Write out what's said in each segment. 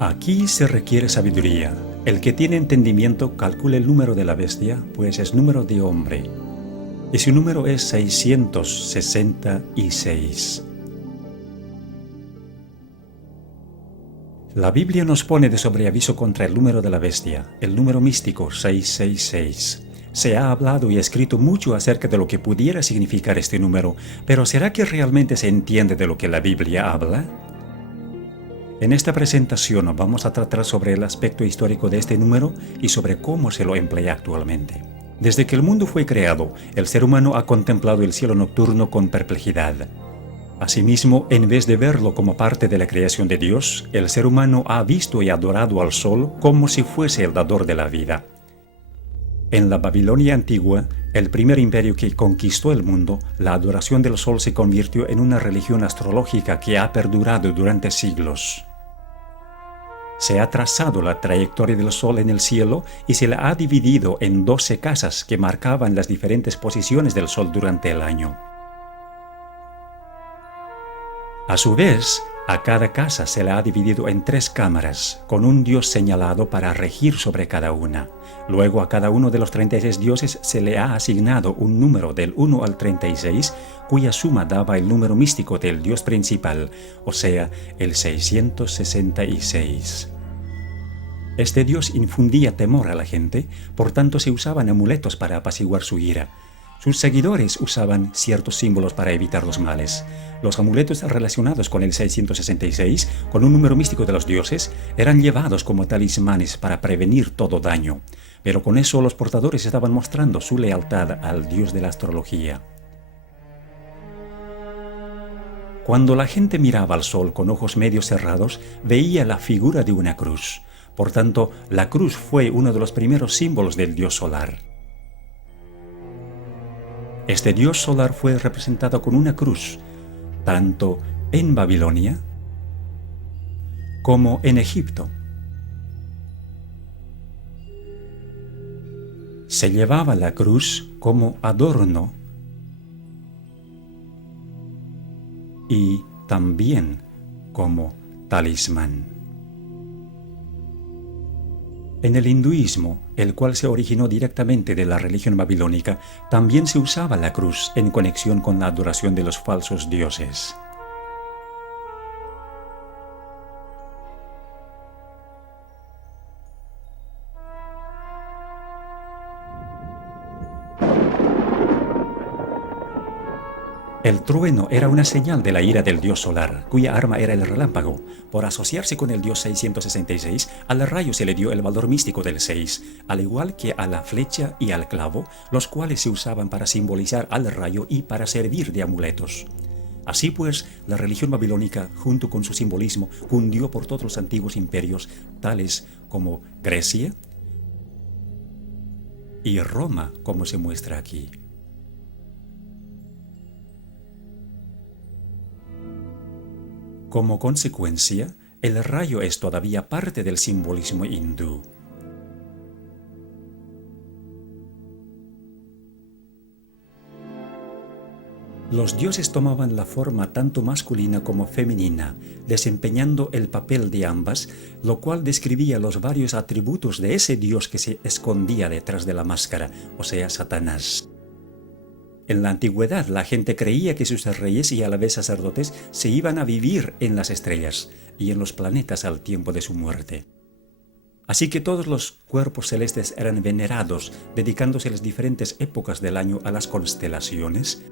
Aquí se requiere sabiduría. El que tiene entendimiento calcule el número de la bestia, pues es número de hombre. Y su número es 666. La Biblia nos pone de sobreaviso contra el número de la bestia, el número místico 666. Se ha hablado y escrito mucho acerca de lo que pudiera significar este número, pero ¿será que realmente se entiende de lo que la Biblia habla? En esta presentación vamos a tratar sobre el aspecto histórico de este número y sobre cómo se lo emplea actualmente. Desde que el mundo fue creado, el ser humano ha contemplado el cielo nocturno con perplejidad. Asimismo, en vez de verlo como parte de la creación de Dios, el ser humano ha visto y adorado al sol como si fuese el dador de la vida. En la Babilonia antigua, el primer imperio que conquistó el mundo, la adoración del sol se convirtió en una religión astrológica que ha perdurado durante siglos. Se ha trazado la trayectoria del sol en el cielo y se la ha dividido en 12 casas que marcaban las diferentes posiciones del sol durante el año. A su vez, a cada casa se la ha dividido en 3 cámaras, con un dios señalado para regir sobre cada una. Luego a cada uno de los 36 dioses se le ha asignado un número del 1 al 36, cuya suma daba el número místico del dios principal, o sea, el 666. Este dios infundía temor a la gente, por tanto se usaban amuletos para apaciguar su ira. Sus seguidores usaban ciertos símbolos para evitar los males. Los amuletos relacionados con el 666, con un número místico de los dioses, eran llevados como talismanes para prevenir todo daño. Pero con eso los portadores estaban mostrando su lealtad al dios de la astrología. Cuando la gente miraba al sol con ojos medio cerrados, veía la figura de una cruz. Por tanto, la cruz fue uno de los primeros símbolos del dios solar. Este dios solar fue representado con una cruz, tanto en Babilonia como en Egipto. Se llevaba la cruz como adorno y también como talismán. En el hinduismo, el cual se originó directamente de la religión babilónica, también se usaba la cruz en conexión con la adoración de los falsos dioses. El trueno era una señal de la ira del dios solar, cuya arma era el relámpago. Por asociarse con el dios 666, al rayo se le dio el valor místico del 6, al igual que a la flecha y al clavo, los cuales se usaban para simbolizar al rayo y para servir de amuletos. Así pues, la religión babilónica, junto con su simbolismo, cundió por todos los antiguos imperios, tales como Grecia y Roma, como se muestra aquí. Como consecuencia, el rayo es todavía parte del simbolismo hindú. Los dioses tomaban la forma tanto masculina como femenina, desempeñando el papel de ambas, lo cual describía los varios atributos de ese dios que se escondía detrás de la máscara, o sea, Satanás. En la antigüedad, la gente creía que sus reyes y a la vez sacerdotes se iban a vivir en las estrellas y en los planetas al tiempo de su muerte. Así que todos los cuerpos celestes eran venerados, dedicándose las diferentes épocas del año a las constelaciones,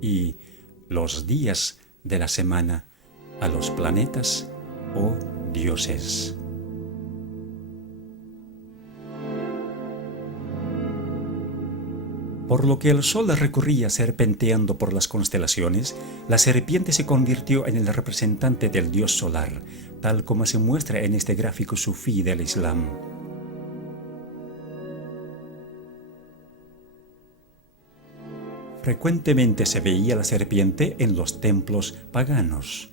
y los días de la semana a los planetas o dioses. Por lo que el sol recorría serpenteando por las constelaciones, la serpiente se convirtió en el representante del dios solar, tal como se muestra en este gráfico sufí del Islam. Frecuentemente se veía la serpiente en los templos paganos.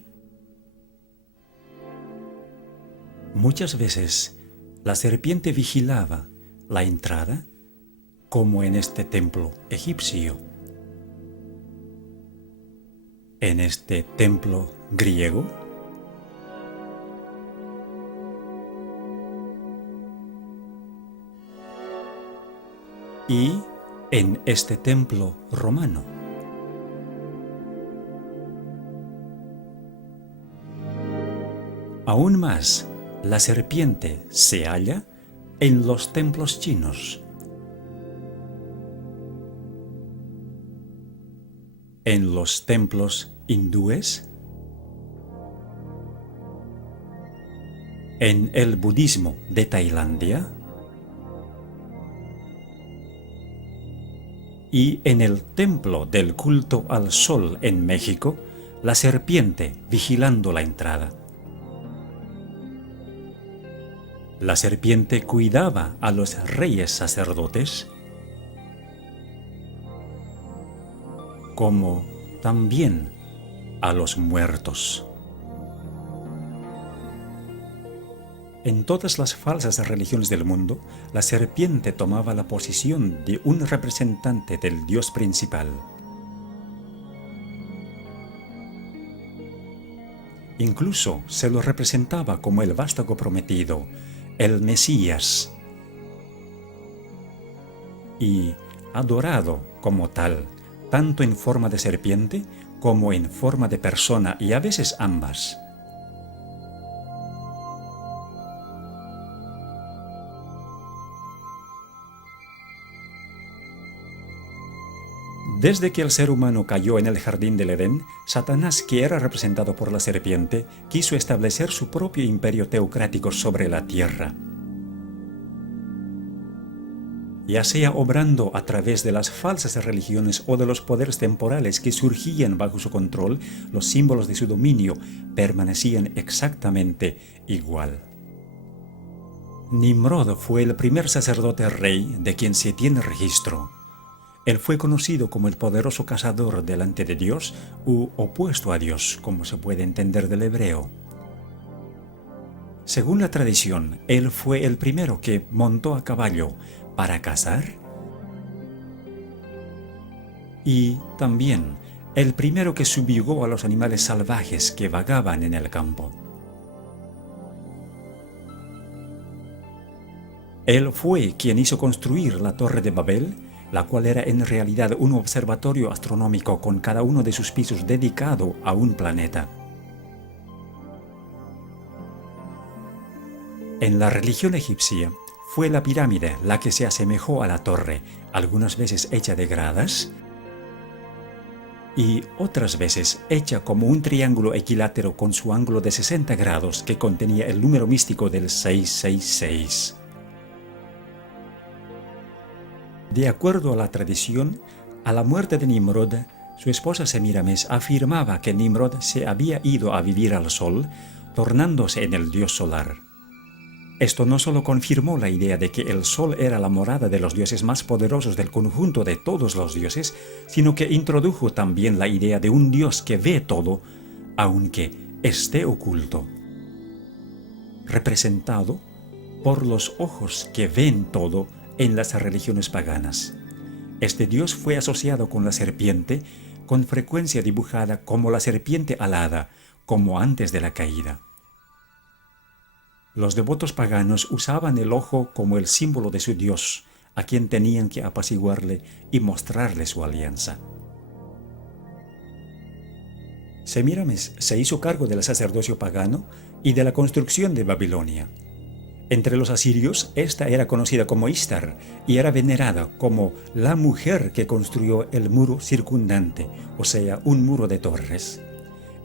Muchas veces la serpiente vigilaba la entrada, como en este templo egipcio. en este templo griego? Y en este templo romano. Aún más, la serpiente se halla en los templos chinos, en los templos hindúes, en el budismo de Tailandia y en el templo del culto al sol en México, la serpiente vigilando la entrada. La serpiente cuidaba a los reyes sacerdotes, como también a los muertos. En todas las falsas religiones del mundo, la serpiente tomaba la posición de un representante del Dios principal. Incluso se lo representaba como el vástago prometido, el Mesías, y adorado como tal, tanto en forma de serpiente como en forma de persona, y a veces ambas. Desde que el ser humano cayó en el jardín del Edén, Satanás, que era representado por la serpiente, quiso establecer su propio imperio teocrático sobre la tierra. Ya sea obrando a través de las falsas religiones o de los poderes temporales que surgían bajo su control, los símbolos de su dominio permanecían exactamente igual. Nimrod fue el primer sacerdote rey de quien se tiene registro. Él fue conocido como el poderoso cazador delante de Dios u opuesto a Dios, como se puede entender del hebreo. Según la tradición, él fue el primero que montó a caballo para cazar y también el primero que subjugó a los animales salvajes que vagaban en el campo. Él fue quien hizo construir la Torre de Babel, la cual era en realidad un observatorio astronómico con cada uno de sus pisos dedicado a un planeta. En la religión egipcia, fue la pirámide la que se asemejó a la torre, algunas veces hecha de gradas y otras veces hecha como un triángulo equilátero con su ángulo de 60 grados que contenía el número místico del 666. De acuerdo a la tradición, a la muerte de Nimrod, su esposa Semíramis afirmaba que Nimrod se había ido a vivir al sol, tornándose en el dios solar. Esto no solo confirmó la idea de que el sol era la morada de los dioses más poderosos del conjunto de todos los dioses, sino que introdujo también la idea de un dios que ve todo, aunque esté oculto, representado por los ojos que ven todo en las religiones paganas. Este dios fue asociado con la serpiente, con frecuencia dibujada como la serpiente alada, como antes de la caída. Los devotos paganos usaban el ojo como el símbolo de su dios, a quien tenían que apaciguarle y mostrarle su alianza. Semíramis se hizo cargo del sacerdocio pagano y de la construcción de Babilonia. Entre los asirios, esta era conocida como Istar y era venerada como la mujer que construyó el muro circundante, o sea, un muro de torres.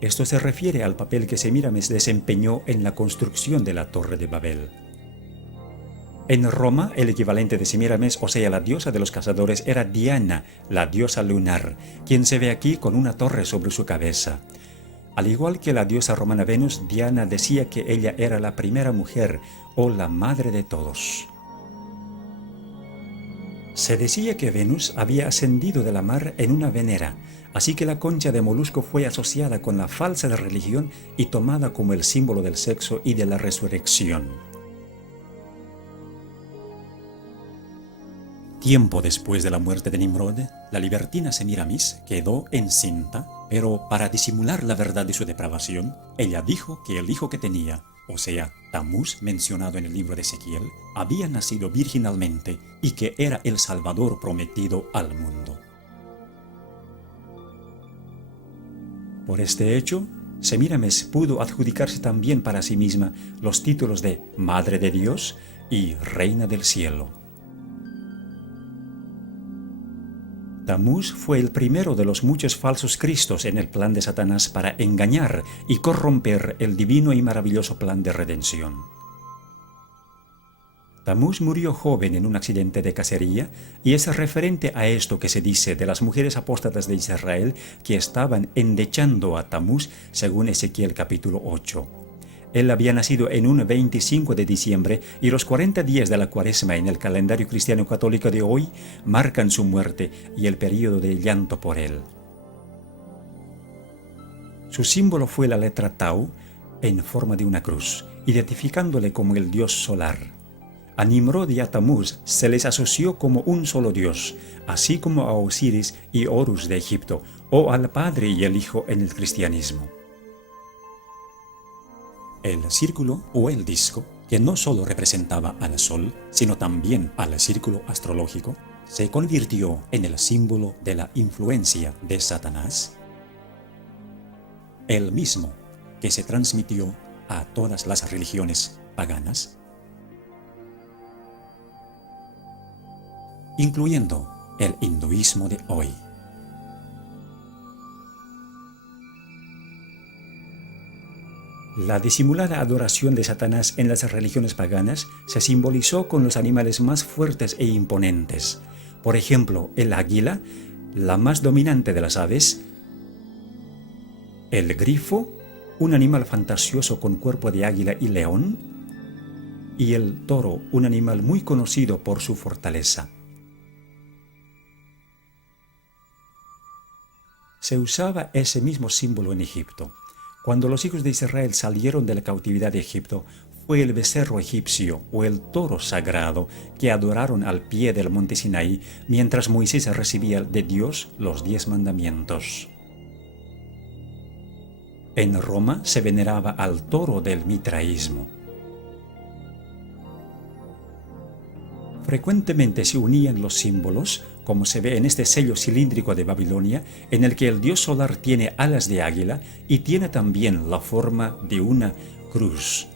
Esto se refiere al papel que Semíramis desempeñó en la construcción de la Torre de Babel. En Roma, el equivalente de Semíramis, o sea, la diosa de los cazadores, era Diana, la diosa lunar, quien se ve aquí con una torre sobre su cabeza. Al igual que la diosa romana Venus, Diana decía que ella era la primera mujer o la madre de todos. Se decía que Venus había ascendido de la mar en una venera, así que la concha de molusco fue asociada con la falsa religión y tomada como el símbolo del sexo y de la resurrección. Tiempo después de la muerte de Nimrod, la libertina Semiramis quedó encinta, pero para disimular la verdad de su depravación, ella dijo que el hijo que tenía, o sea, Tamuz, mencionado en el libro de Ezequiel, había nacido virginalmente y que era el Salvador prometido al mundo. Por este hecho, Semiramis pudo adjudicarse también para sí misma los títulos de Madre de Dios y Reina del Cielo. Tamuz fue el primero de los muchos falsos cristos en el plan de Satanás para engañar y corromper el divino y maravilloso plan de redención. Tamuz murió joven en un accidente de cacería y es referente a esto que se dice de las mujeres apóstatas de Israel que estaban endechando a Tamuz según Ezequiel capítulo 8. Él había nacido en un 25 de diciembre y los 40 días de la Cuaresma en el calendario cristiano católico de hoy marcan su muerte y el período de llanto por él. Su símbolo fue la letra Tau en forma de una cruz, identificándole como el dios solar. A Nimrod y a Tamuz se les asoció como un solo dios, así como a Osiris y Horus de Egipto, o al Padre y el Hijo en el cristianismo. El círculo o el disco, que no solo representaba al Sol, sino también al círculo astrológico, se convirtió en el símbolo de la influencia de Satanás, el mismo que se transmitió a todas las religiones paganas, incluyendo el hinduismo de hoy. La disimulada adoración de Satanás en las religiones paganas se simbolizó con los animales más fuertes e imponentes. Por ejemplo, el águila, la más dominante de las aves, el grifo, un animal fantasioso con cuerpo de águila y león, y el toro, un animal muy conocido por su fortaleza. Se usaba ese mismo símbolo en Egipto. Cuando los hijos de Israel salieron de la cautividad de Egipto, fue el becerro egipcio o el toro sagrado que adoraron al pie del monte Sinaí mientras Moisés recibía de Dios los 10 mandamientos. En Roma se veneraba al toro del mitraísmo. Frecuentemente se unían los símbolos, como se ve en este sello cilíndrico de Babilonia, en el que el dios solar tiene alas de águila y tiene también la forma de una cruz.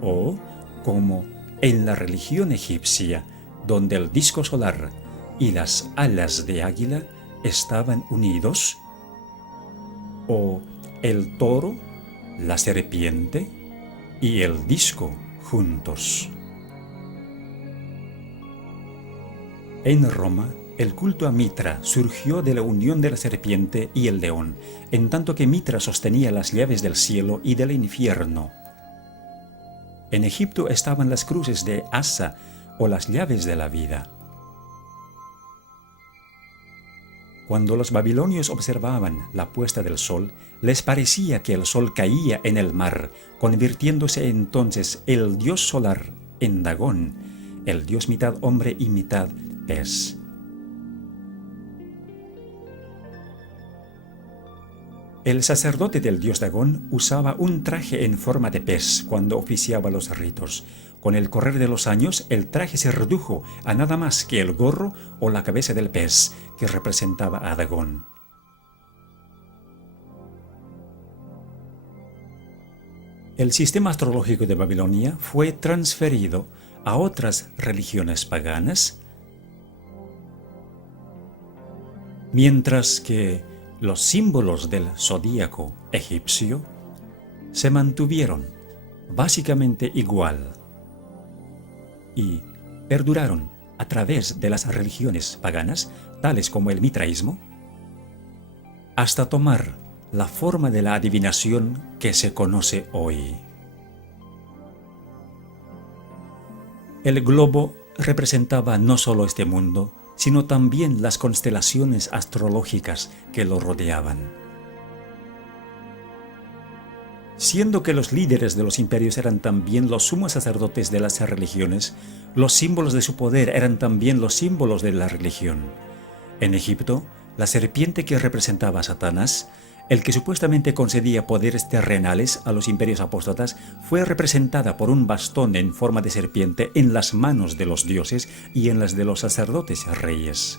O como en la religión egipcia, donde el disco solar y las alas de águila estaban unidos, o el toro, la serpiente y el disco juntos. En Roma, el culto a Mitra surgió de la unión de la serpiente y el león, en tanto que Mitra sostenía las llaves del cielo y del infierno. En Egipto estaban las cruces de Asa o las llaves de la vida. Cuando los babilonios observaban la puesta del sol, les parecía que el sol caía en el mar, convirtiéndose entonces el dios solar en Dagón, el dios mitad hombre y mitad pez. El sacerdote del dios Dagón usaba un traje en forma de pez cuando oficiaba los ritos. Con el correr de los años, el traje se redujo a nada más que el gorro o la cabeza del pez, que representaba a Dagón. El sistema astrológico de Babilonia fue transferido a otras religiones paganas, mientras que los símbolos del zodíaco egipcio se mantuvieron básicamente igual y perduraron a través de las religiones paganas, tales como el mitraísmo, hasta tomar la forma de la adivinación que se conoce hoy. El globo representaba no solo este mundo, sino también las constelaciones astrológicas que lo rodeaban. Siendo que los líderes de los imperios eran también los sumos sacerdotes de las religiones, los símbolos de su poder eran también los símbolos de la religión. En Egipto, la serpiente que representaba a Satanás, el que supuestamente concedía poderes terrenales a los imperios apóstatas, fue representada por un bastón en forma de serpiente en las manos de los dioses y en las de los sacerdotes reyes.